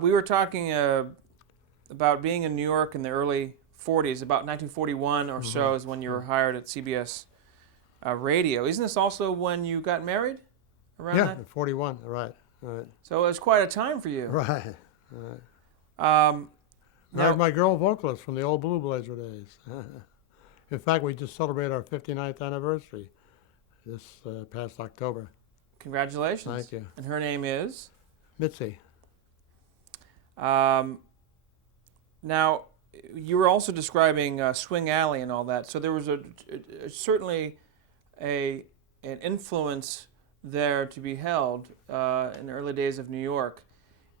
We were talking about being in New York in the early 40s. About 1941 or Mm-hmm. so is when you were hired at CBS Radio. Isn't this also when you got married? Around Yeah, that? 41. Right. Right. So it was quite a time for you. Right. Right. Um, Married now, my girl vocalist from the old Blue Blazer days. In fact, we just celebrated our 59th anniversary this past October. congratulations. Thank you. And her name is? Mitzi. Um, Now, you were also describing Swing Alley and all that. So there was certainly a an influence there to be held in the early days of New York.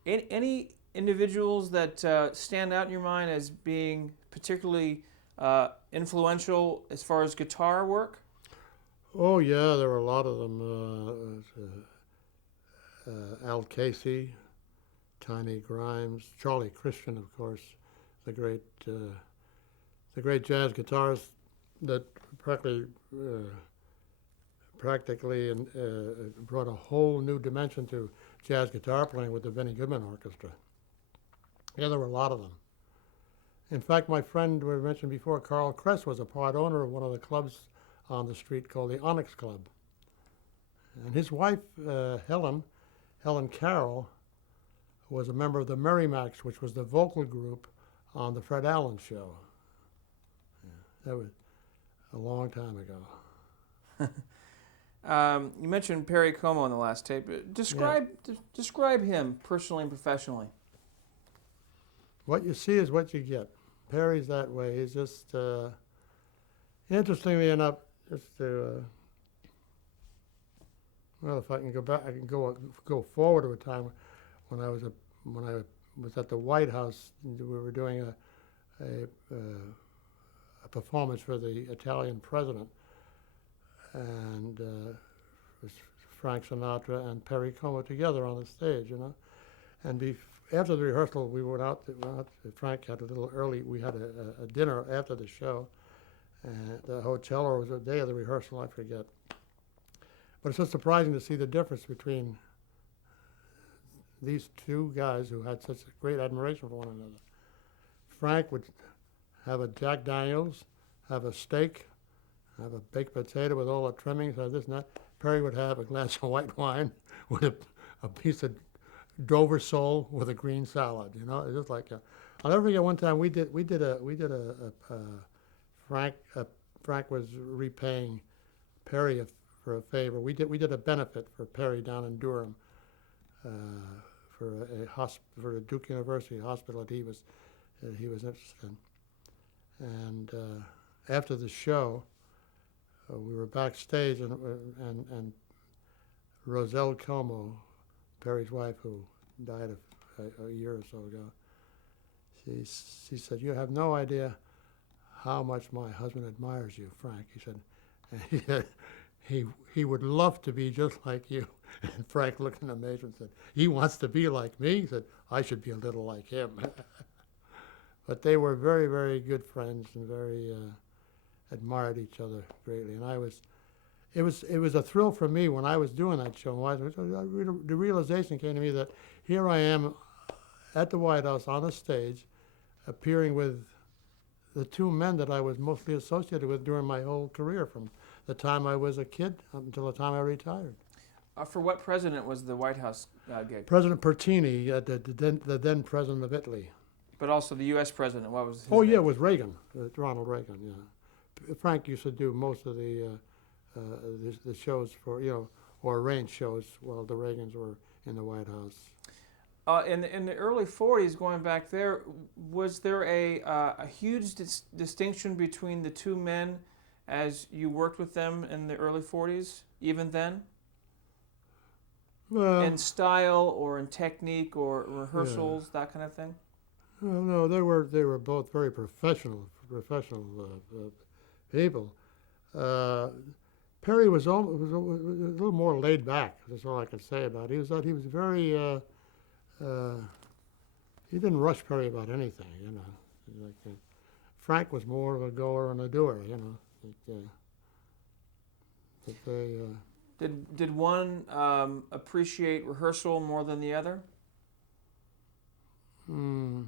Any individuals that stand out in your mind as being particularly influential as far as guitar work? Oh, yeah, there were a lot of them. Al Casey, Tiny Grimes, Charlie Christian, of course, the great, uh, the great jazz guitarist that practically, brought a whole new dimension to jazz guitar playing with the Benny Goodman Orchestra. Yeah, there were a lot of them. In fact, my friend we mentioned before, Carl Kress, was a part owner of one of the clubs on the street called the Onyx Club. And his wife, Helen Carroll, was a member of the Merrimacs, which was the vocal group on the Fred Allen show. Yeah, that was a long time ago. You mentioned Perry Como in the last tape. Yeah. Describe him personally and professionally. What you see is what you get. Perry's that way. He's just, interestingly enough, just to, well, if I can go back, I can go forward to a time when when I was at the White House. We were doing a, a performance for the Italian president, and it was Frank Sinatra and Perry Como together on the stage, you know. And after the rehearsal, we went out. Frank had a little early. We had a dinner after the show at the hotel, or it was the day of the rehearsal, I forget. But it's just surprising to see the difference between these two guys who had such great admiration for one another. Frank would have a Jack Daniels, have a steak, have a baked potato with all the trimmings, have this and that. Perry would have a glass of white wine with a piece of Dover sole with a green salad. You know, it's just like I'll never forget one time we did Frank was repaying Perry for a favor. We did a benefit for Perry down in Durham for a Duke University hospital that he was interested in. And after the show, we were backstage, and Roselle Como, Perry's wife, who died a year or so ago, she said, "You have no idea how much my husband admires you, Frank." He said, and he said, he would love to be just like you. And Frank looked in amazement and said, "He wants to be like me?" He said, "I should be a little like him." But they were very, very good friends and very admired each other greatly. And it was a thrill for me when I was doing that show. The realization came to me that here I am at the White House on a stage, appearing with the two men that I was mostly associated with during my whole career, from the time I was a kid up until the time I retired. For what president was the White House gig? President Pertini, the then president of Italy. But also the U.S. president. What was his Oh, name? yeah, it was Reagan, Ronald Reagan, yeah. Frank used to do most of the shows for, or arrange shows while the Reagans were in the White House. In the early 40s, going back there, was there a huge distinction between the two men as you worked with them in the early 40s, even then? In style or in technique or rehearsals, that kind of thing? No, they were both very professional people. Perry was a little more laid back. That's all I can say about it. He was very. He didn't rush Perry about anything, you know. Like, Frank was more of a goer and a doer, you know. Did one appreciate rehearsal more than the other? Mm.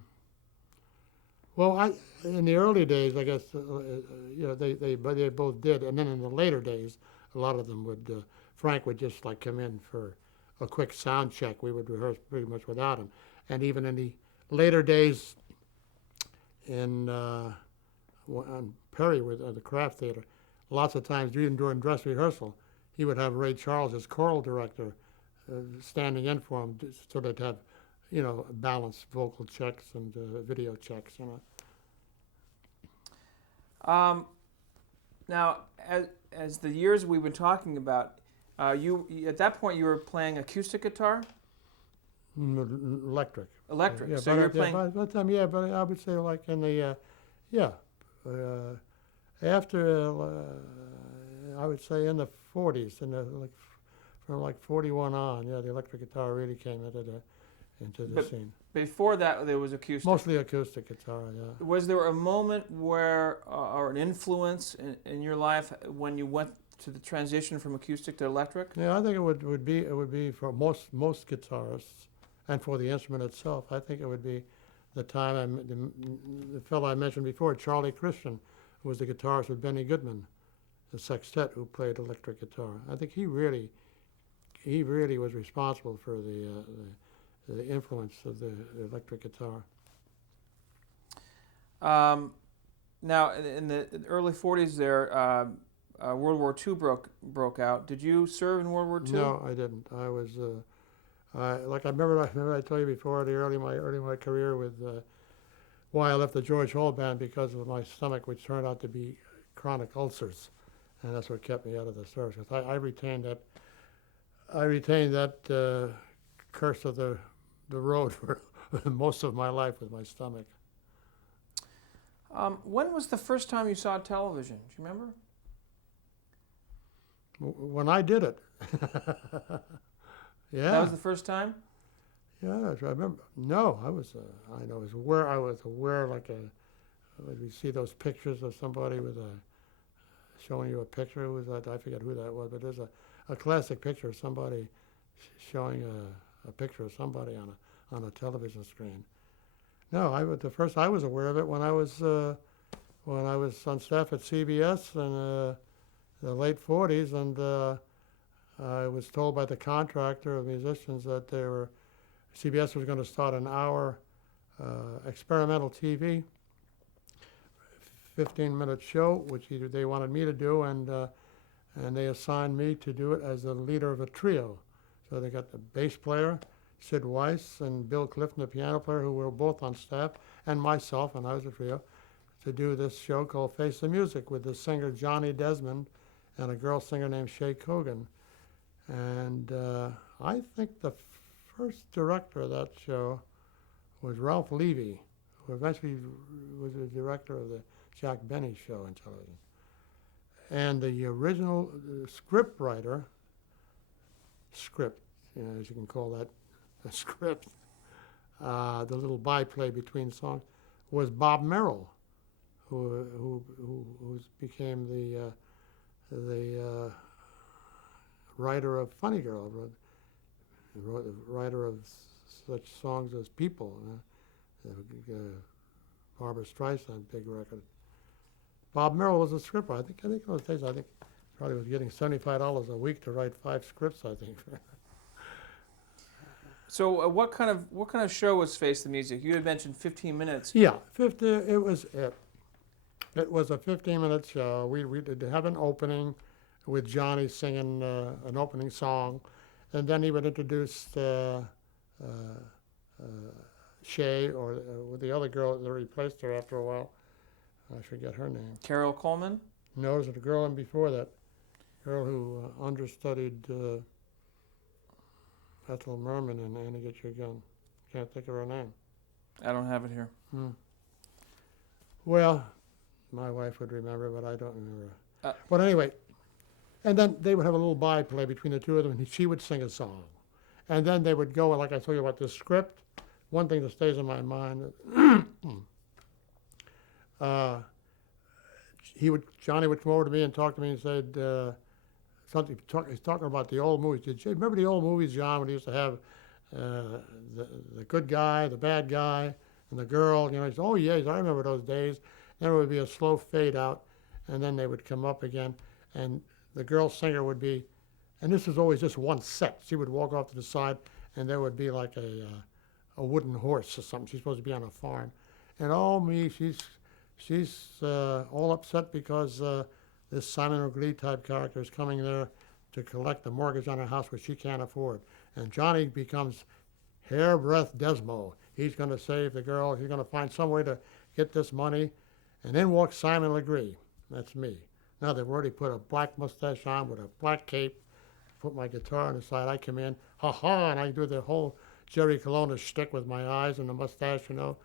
Well, in the early days, I guess, but they both did, and then in the later days, a lot of them would. Frank would just like come in for a quick sound check. We would rehearse pretty much without him, and even in the later days, in on Perry with the Kraft Theater, lots of times even during dress rehearsal, he would have Ray Charles, his choral director, standing in for him, so they'd have, balanced vocal checks and video checks. Um, Now, as the years we've been talking about, you at that point you were playing acoustic guitar, Electric. electric. Yeah, So but you were playing. by that time, yeah, but I would say like in the, yeah, uh, after, I would say in the 40s, from like 41 on, yeah, the electric guitar really came into the But scene. before that, there was acoustic. Mostly acoustic guitar, yeah. Was there a moment where, or an influence in your life when you went to the transition from acoustic to electric? Yeah, I think it would be for most guitarists, and for the instrument itself. I think it would be the time the fellow I mentioned before, Charlie Christian, who was the guitarist with Benny Goodman, the sextet who played electric guitar. I think he really was responsible for the influence of the electric guitar. Um, Now, in the early 40s, World War II broke out. Did you serve in World War II? No, I didn't. I was. I remember I told you before my career with why I left the George Hall band because of my stomach, which turned out to be chronic ulcers, and that's what kept me out of the service. 'Cause I retained that. I retained that curse of the road for most of my life with my stomach. When was the first time you saw television? Do you remember? When I did it, That yeah, was the first time? yeah, I remember. No, I was. I was aware like a. Like we see those pictures of somebody with a showing you a picture. Who was that? I forget who that was, but there's a classic picture of somebody showing a picture of somebody on a television screen. No, the first I was aware of it when I was on staff at CBS in the late 40s, and I was told by the contractor of musicians that CBS was going to start an hour experimental TV, 15-minute show, which they wanted me to do, and they assigned me to do it as the leader of a trio. So they got the bass player, Sid Weiss, and Bill Clifton, the piano player, who were both on staff, and myself, and I was a trio, to do this show called Face the Music with the singer Johnny Desmond and a girl singer named Shay Cogan. And I think the first director of that show was Ralph Levy, who eventually was the director of the Jack Benny show on television. And the original script writer, as you can call that, a script, the little byplay between songs, was Bob Merrill, who became the writer of Funny Girl, wrote the writer of such songs as People, Barbra Streisand, big record. Bob Merrill was a scriptwriter. I think in those days, probably was getting $75 a week to write 5 scripts, I think. So, what kind of show was Face the Music? You had mentioned 15 minutes. Yeah, 50. It was it. It was a 15-minute show. We did have an opening with Johnny singing an opening song, and then he would introduce Shay or with the other girl that replaced her after a while. I forget her name. Carol Coleman? No, it was the girl in before that. Girl who understudied Ethel Merman in Annie Get Your Gun. Can't think of her name. I don't have it here. Well, my wife would remember, but I don't remember. Uh, But anyway, and then they would have a little byplay between the two of them, and she would sing a song. And then they would go, like I told you about the script. One thing that stays in my mind, Johnny would come over to me and talk to me and said, he's talking about the old movies. Did you remember the old movies, John, when he used to have the the good guy, the bad guy, and the girl. You know, he says, "Oh yes, I remember those days." Then it would be a slow fade out, and then they would come up again, and the girl singer would be, and this was always just one set. She would walk off to the side, and there would be like a wooden horse or something. She's supposed to be on a farm, and oh me, she's all upset because this Simon O'Gree type character is coming there to collect the mortgage on her house, which she can't afford. And Johnny becomes hairbreadth Desmo. He's going to save the girl. He's going to find some way to get this money. And then walks Simon Legree. That's me. Now they've already put a black mustache on with a black cape, put my guitar on the side. I come in, ha ha, and I do the whole Jerry Colonna shtick with my eyes and the mustache, you know.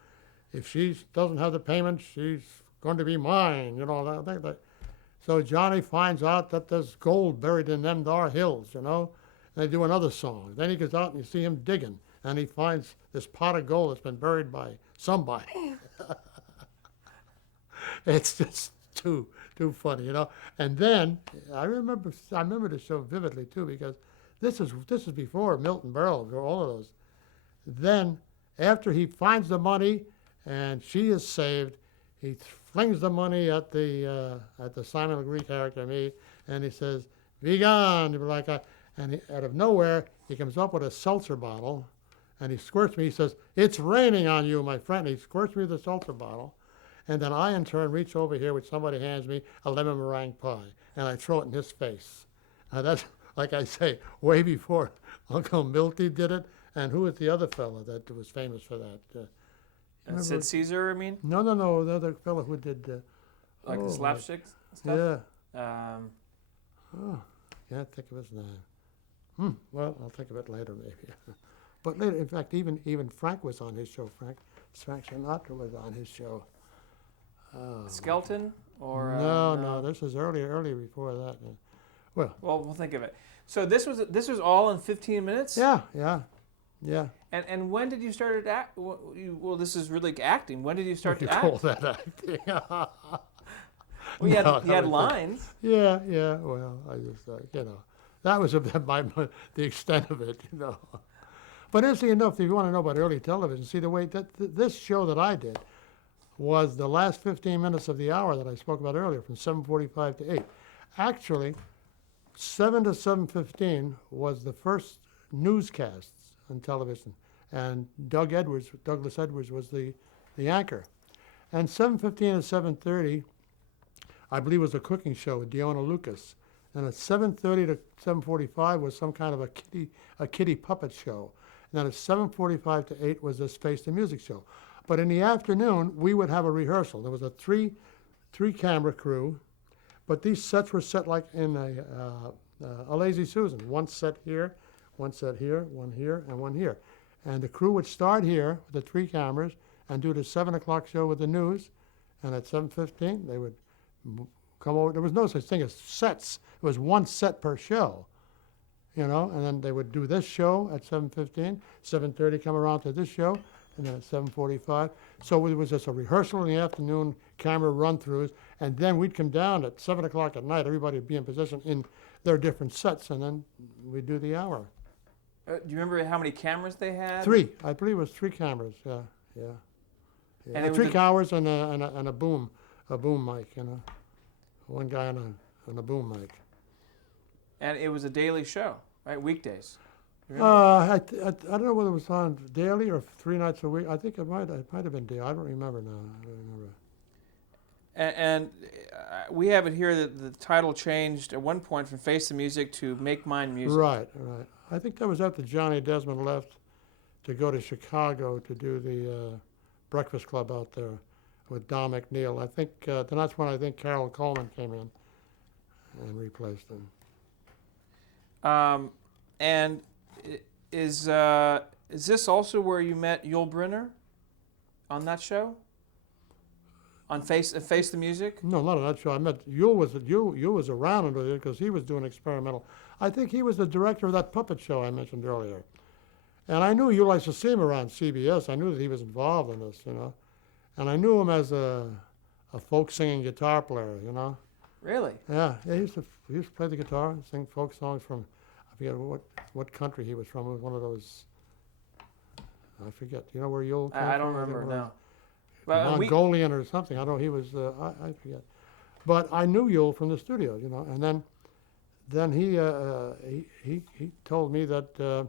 If she doesn't have the payment, she's going to be mine, you know. So Johnny finds out that there's gold buried in them dar hills, you know. And they do another song. Then he goes out and you see him digging, and he finds this pot of gold that's been buried by somebody. It's just too funny, you know. And then I remember the show vividly too, because this is before Milton Berle, all of those. Then after he finds the money and she is saved, he flings the money at the Simon Legree character, me, and he says, "Be gone!" Out of nowhere he comes up with a seltzer bottle, and he squirts me. He says, "It's raining on you, my friend." He squirts me with the seltzer bottle. And then I, in turn, reach over here, which somebody hands me, a lemon meringue pie, and I throw it in his face. Now that's, like I say, way before Uncle Milty did it. And who was the other fellow that was famous for that? Sid Caesar, I mean? No, the other fellow who did... Like the slapstick stuff? Yeah. Can't think of his name. Well, I'll think of it later, maybe. But later, in fact, even Frank was on his show. Frank Sinatra was on his show. Skelton? Or no, this was early before that. Well, we'll think of it. So this was all in 15 minutes? Yeah. And when did you start to act? Well, this is really acting. When did you start to act? You call that acting? Well, you had lines. Yeah. Well, I just that was the extent of it, you know. But interesting enough, if you want to know about early television, see the way that this show that I did was the last 15 minutes of the hour that I spoke about earlier, from 7:45 to 8. Actually, 7 to 7:15 was the first newscasts on television, and Douglas Edwards was the anchor. And 7:15 to 7:30, I believe, was a cooking show with Deona Lucas. And at 7:30 to 7:45 was some kind of a kitty puppet show. And then at 7:45 to 8 was this Face the Music show. But in the afternoon, we would have a rehearsal. There was a three camera crew, but these sets were set like in a Lazy Susan. One set here, one here, and one here. And the crew would start here with the 3 cameras and do the 7 o'clock show with the news. And at 7:15, they would come over. There was no such thing as sets. It was one set per show, you know. And then they would do this show at 7:15, 7:30 come around to this show, and then at 7:45. So it was just a rehearsal in the afternoon, camera run-throughs, and then we'd come down at 7 o'clock at night. Everybody would be in position in their different sets, and then we'd do the hour. Do you remember how many cameras they had? 3. I believe it was 3 cameras. Yeah. And it was 3 cameras and a boom mic, you know. One guy on a boom mic. And it was a daily show, right? Weekdays. I don't know whether it was on daily or 3 nights a week. I think it might have been daily. I don't remember now. And we have it here that the title changed at one point from Face the Music to Make Mine Music. Right. I think that was after Johnny Desmond left to go to Chicago to do the Breakfast Club out there with Don McNeil. I think that's when I think Carol Coleman came in and replaced him. And is this also where you met Yul Brynner on that show? On Face the Music? No, not on that show. I met Yul was around because he was doing experimental. I think he was the director of that puppet show I mentioned earlier. And I knew Yul. I used to see him around CBS. I knew that he was involved in this, you know. And I knew him as a folk singing guitar player, you know. Really? Yeah, he used to play the guitar and sing folk songs from, I forget what country he was from. It was one of those I forget. You know where Yule came I don't from? I think remember one of now. But we Mongolian or something. I don't know. He was. I forget. But I knew Yule from the studio, and then he told me that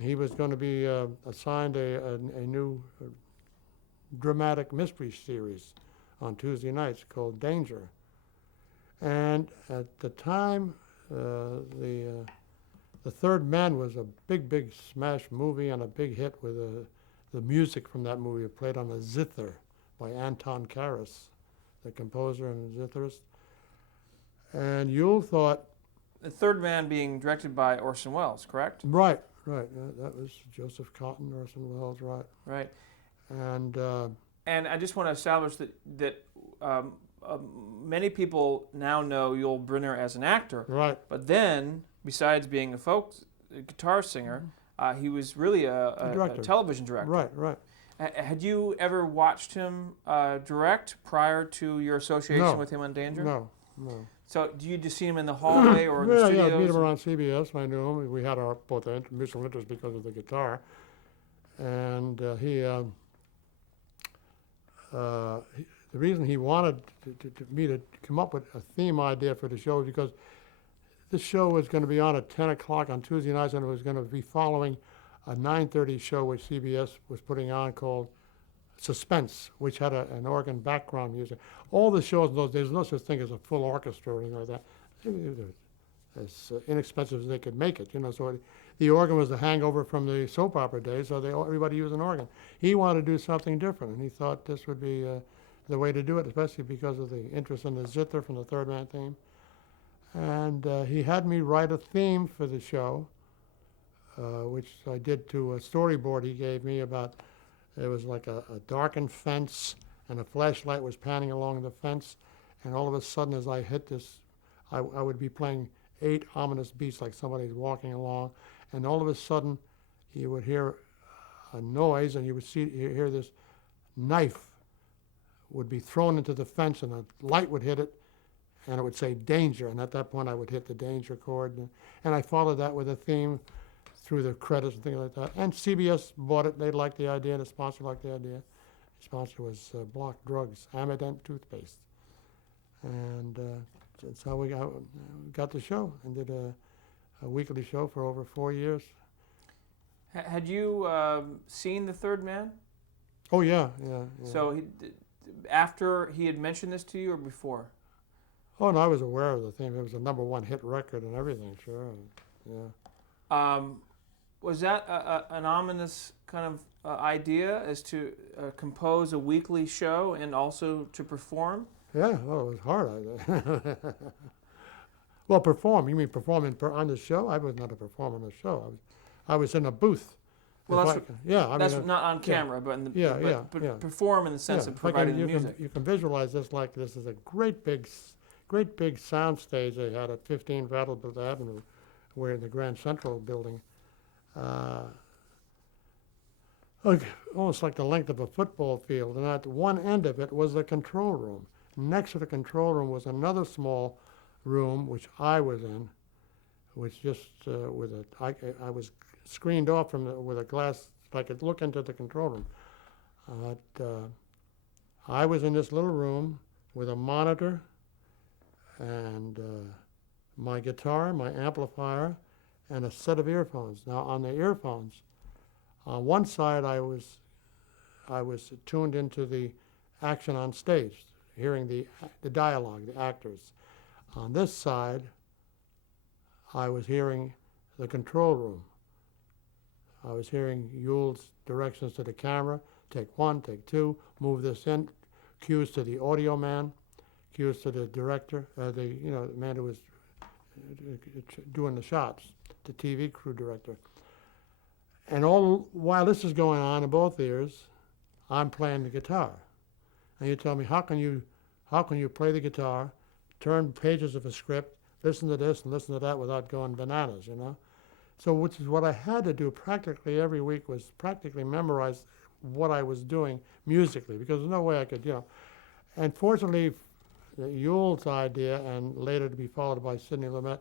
he was going to be assigned a new dramatic mystery series on Tuesday nights called Danger. And at the time, the Third Man was a big smash movie and a big hit with the music from that movie played on a zither by Anton Karas, the composer and zitherist. And Yule thought, The Third Man being directed by Orson Welles, correct? right, that was Joseph Cotton, Orson Welles, right. Right. And And I just want to establish that many people now know Yul Brynner as an actor, right, but then, besides being a folk guitar singer, he was really a director. television director. Right. Had you ever watched him direct prior to your association No. with him on Danger? No. So, do you just see him in the hallway or in the Yeah, studios? I'd meet him around CBS. I knew him. We had our both mutual interest because of the guitar. And the reason he wanted me to come up with a theme idea for the show was because this show was going to be on at 10 o'clock on Tuesday nights, and it was going to be following a 9:30 show which CBS was putting on called Suspense, which had an organ background music. All the shows in those days, no such thing as a full orchestra or anything like that. It was as inexpensive as they could make it, So the organ was the hangover from the soap opera days, so everybody used an organ. He wanted to do something different, and he thought this would be the way to do it, especially because of the interest in the zither from the Third Man theme. And he had me write a theme for the show, which I did to a storyboard he gave me about. It was like a darkened fence, and a flashlight was panning along the fence, and all of a sudden, as I hit this, I would be playing 8 ominous beats like somebody's walking along, and all of a sudden, you would hear a noise, and you would hear this knife would be thrown into the fence, and a light would hit it, and it would say danger, and at that point, I would hit the danger chord, and I followed that with a theme through the credits and things like that. And CBS bought it. They liked the idea, and the sponsor liked the idea. The sponsor was Block Drugs, Amident toothpaste. And that's how we got the show and did a weekly show for over 4 years. Had you seen The Third Man? Oh, yeah. So after he had mentioned this to you or before? Oh, no, I was aware of the thing. It was a #1 hit record and everything, sure. Yeah. Was that an ominous kind of idea as to compose a weekly show and also to perform? Yeah, well, it was hard. Well, perform. You mean perform on the show? I was not a performer on the show. I was in a booth. Well, that's not on yeah. camera, but Yeah. perform in the sense of providing the music. You can visualize this like this is a great big sound stage they had at 15 Vanderbilt Avenue. We're in the Grand Central building. Almost like the length of a football field, and at one end of it was the control room. Next to the control room was another small room, which I was in, which just I was screened off with a glass so I could look into the control room. I was in this little room with a monitor and my guitar, my amplifier, and a set of earphones. Now, on the earphones, on one side I was tuned into the action on stage, hearing the dialogue, the actors. On this side, I was hearing the control room. I was hearing Yule's directions to the camera, take 1, take 2, move this in, cues to the audio man, cues to the director, the man who was doing the shots, the TV crew director. And all while this is going on in both ears, I'm playing the guitar. And you tell me, how can you play the guitar, turn pages of a script, listen to this and listen to that without going bananas, So which is what I had to do practically every week, was practically memorize what I was doing musically, because there's no way I could, And fortunately, Yule's idea, and later to be followed by Sidney Lumet,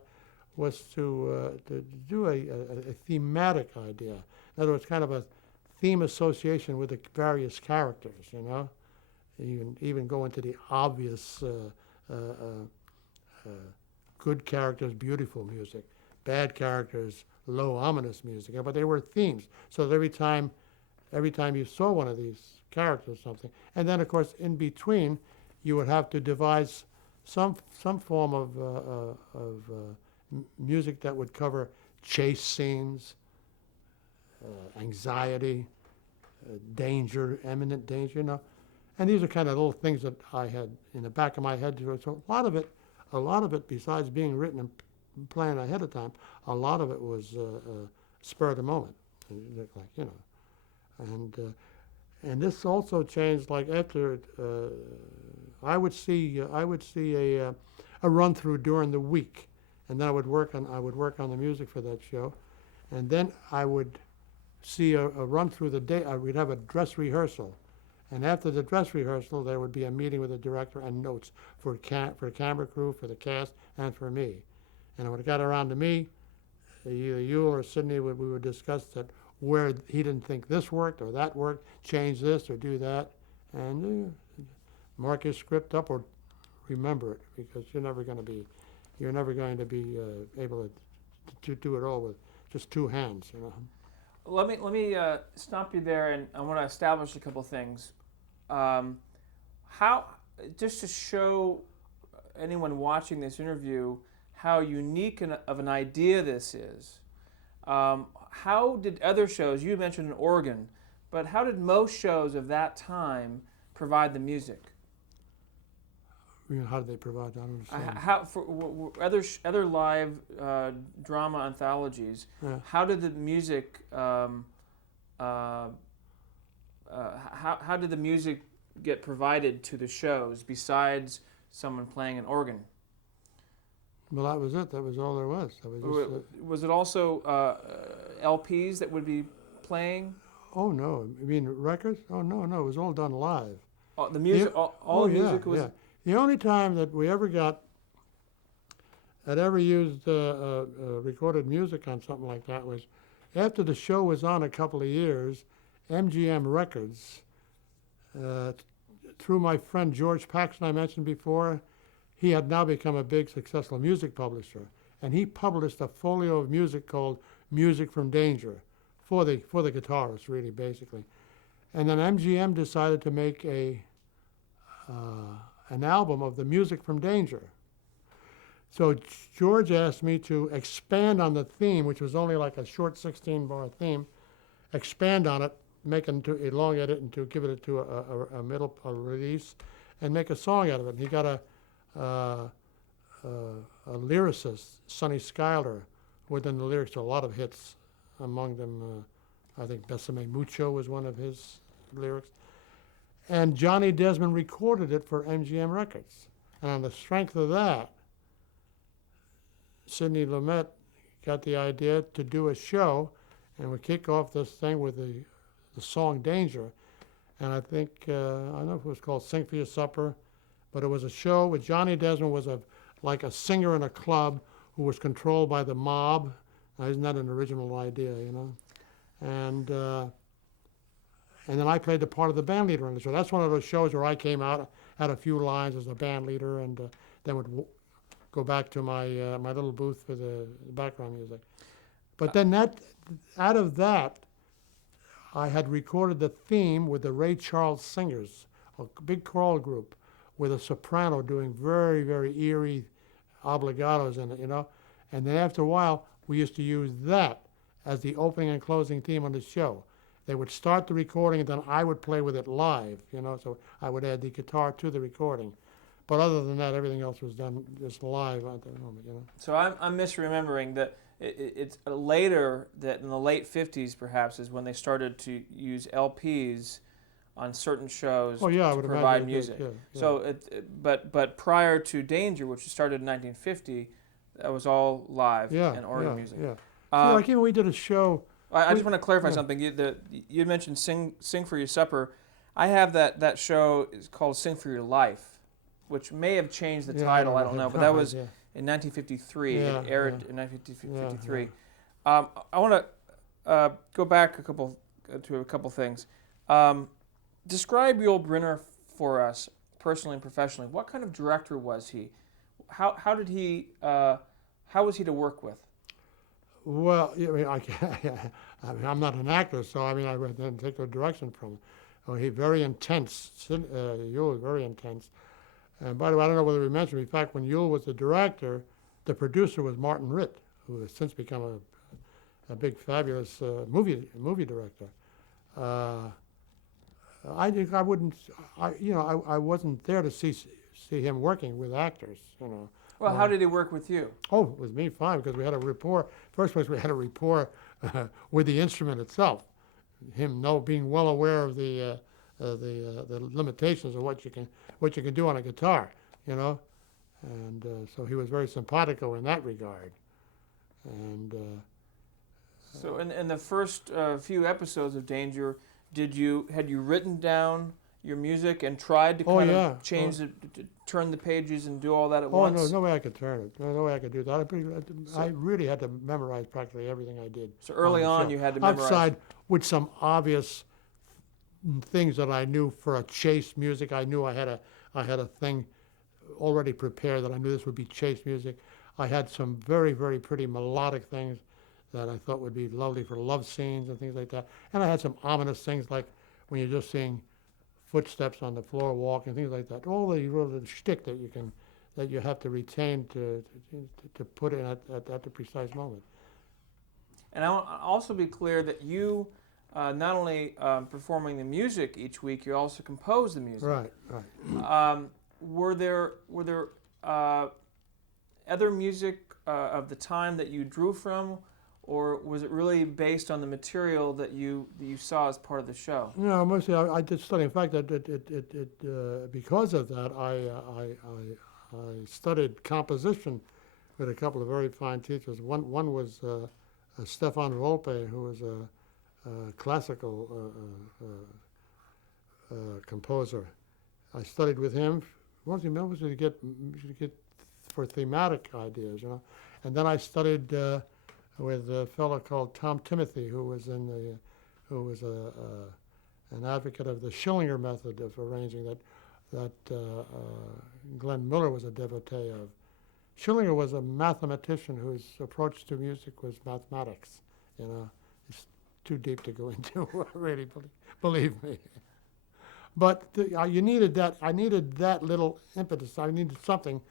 was to do a thematic idea. In other words, kind of a theme association with the various characters, you know. Even go into the obvious good characters, beautiful music, bad characters, low, ominous music. But they were themes. So that every time you saw one of these characters or something, and then of course in between, you would have to devise some form of music that would cover chase scenes, anxiety, danger, imminent danger, you know. And these are kind of little things that I had in the back of my head. So a lot of it, besides being written and planned ahead of time, a lot of it was spur of the moment, like, you know. And this also changed. Like after I would see a run through during the week, and then I would work on the music for that show, and then I would see a run through the day. We'd have a dress rehearsal. And after the dress rehearsal, there would be a meeting with the director and notes for camera crew, for the cast, and for me. And when it got around to me, either you or Sidney we would discuss that where he didn't think this worked or that worked, change this or do that, and mark your script up or remember it, because you're never going to be able to do it all with just two hands, you know. Let me stop you there, and I want to establish a couple things. How, just to show anyone watching this interview how unique of an idea this is. How did other shows? You mentioned an organ, but how did most shows of that time provide the music? You know, how did they provide that? I don't understand. How for other live drama anthologies? Yeah. How did the music? How did the music get provided to the shows besides someone playing an organ? Well, that was it. That was all there was. That was just, was it also LPs that would be playing? oh no, you mean records? Oh no, it was all done live. The music, all the music was. Yeah. The only time that we ever used recorded music on something like that was after the show was on a couple of years. MGM Records, through my friend George Paxson I mentioned before, he had now become a big successful music publisher, and he published a folio of music called Music from Danger for the guitarists, really, basically. And then MGM decided to make an album of the music from Danger. So George asked me to expand on the theme, which was only like a short 16-bar theme, expand on it, elongate it, and to give it to a middle release, and make a song out of it. And he got a lyricist, Sonny Schuyler, within the lyrics to a lot of hits. Among them, I think Besame Mucho was one of his lyrics. And Johnny Desmond recorded it for MGM Records. And on the strength of that, Sidney Lumet got the idea to do a show, and we kick off this thing with the song Danger. And I think, I don't know if it was called Sing for Your Supper, but it was a show with Johnny Desmond was like a singer in a club who was controlled by the mob. Now, isn't that an original idea, you know? And then I played the part of the band leader on the show. That's one of those shows where I came out, had a few lines as a band leader, and then would go back to my my little booth for the background music. But then out of that, I had recorded the theme with the Ray Charles Singers, a big choral group, with a soprano doing very, very eerie obligatos in it, you know. And then after a while, we used to use that as the opening and closing theme on the show. They would start the recording, and then I would play with it live, you know, so I would add the guitar to the recording. But other than that, everything else was done just live at the moment, you know. So I'm misremembering that it's later, that in the late 50s perhaps, is when they started to use LPs on certain shows to provide music. Yeah. So, but prior to Danger, which started in 1950, that was all live and organ music. Yeah. So like even we did a show. I just want to clarify something. You mentioned Sing for Your Supper. I have that show is called Sing for Your Life, which may have changed the title. I don't know, but that was in 1953. It aired in 1953. I want to go back a couple to a couple things. Describe Yul Brynner for us, personally and professionally. What kind of director was he? How did he? How was he to work with? Well, I mean, I mean, I'm not an actor, so I mean, I didn't take the direction from him. Oh, he very intense. Yule was very intense. And by the way, I don't know whether we mentioned. In fact, when Yule was the director, the producer was Martin Ritt, who has since become a big, fabulous movie director. Uh, I wouldn't. I wasn't there to see him working with actors. Well, how did he work with you? Oh, with me, fine, because we had a rapport. First place, we had a rapport with the instrument itself. Him being well aware of the limitations of what you can do on a guitar, and so he was very simpatico in that regard. And So, in the first few episodes of Danger, had you written down your music and tried to kind of change to turn the pages and do all that at once? Oh, no way I could turn it. No way I could do that. I really had to memorize practically everything I did. So early on, you had to memorize. Outside with some obvious things that I knew for a chase music. I knew I had a thing already prepared that I knew this would be chase music. I had some very, very pretty melodic things that I thought would be lovely for love scenes and things like that. And I had some ominous things like when you're just seeing footsteps on the floor walking, things like that. All the shtick that you have to retain to put in at the precise moment. And I want to also be clear that you not only performing the music each week, you also compose the music. Right. Were there other music of the time that you drew from, or was it really based on the material that you saw as part of the show? No, mostly I did study. In fact, because of that, I studied composition with a couple of very fine teachers. One was Stefan Volpe, who was a classical composer. I studied with him mostly to get for thematic ideas, and then I studied with a fellow called Tom Timothy, who was an advocate of the Schillinger method of arranging that Glenn Miller was a devotee of. Schillinger was a mathematician whose approach to music was mathematics. It's too deep to go into, really, believe me. But you needed that. I needed that little impetus. I needed something,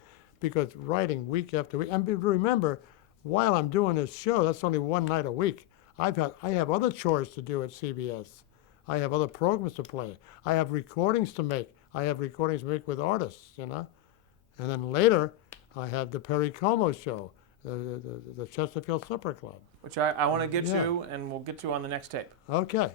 because writing week after week. And remember, while I'm doing this show, that's only one night a week. I have other chores to do at CBS. I have other programs to play. I have recordings to make. I have recordings to make with artists, And then later, I have the Perry Como show, the Chesterfield Supper Club. Which I want to get to, and we'll get to on the next tape. Okay.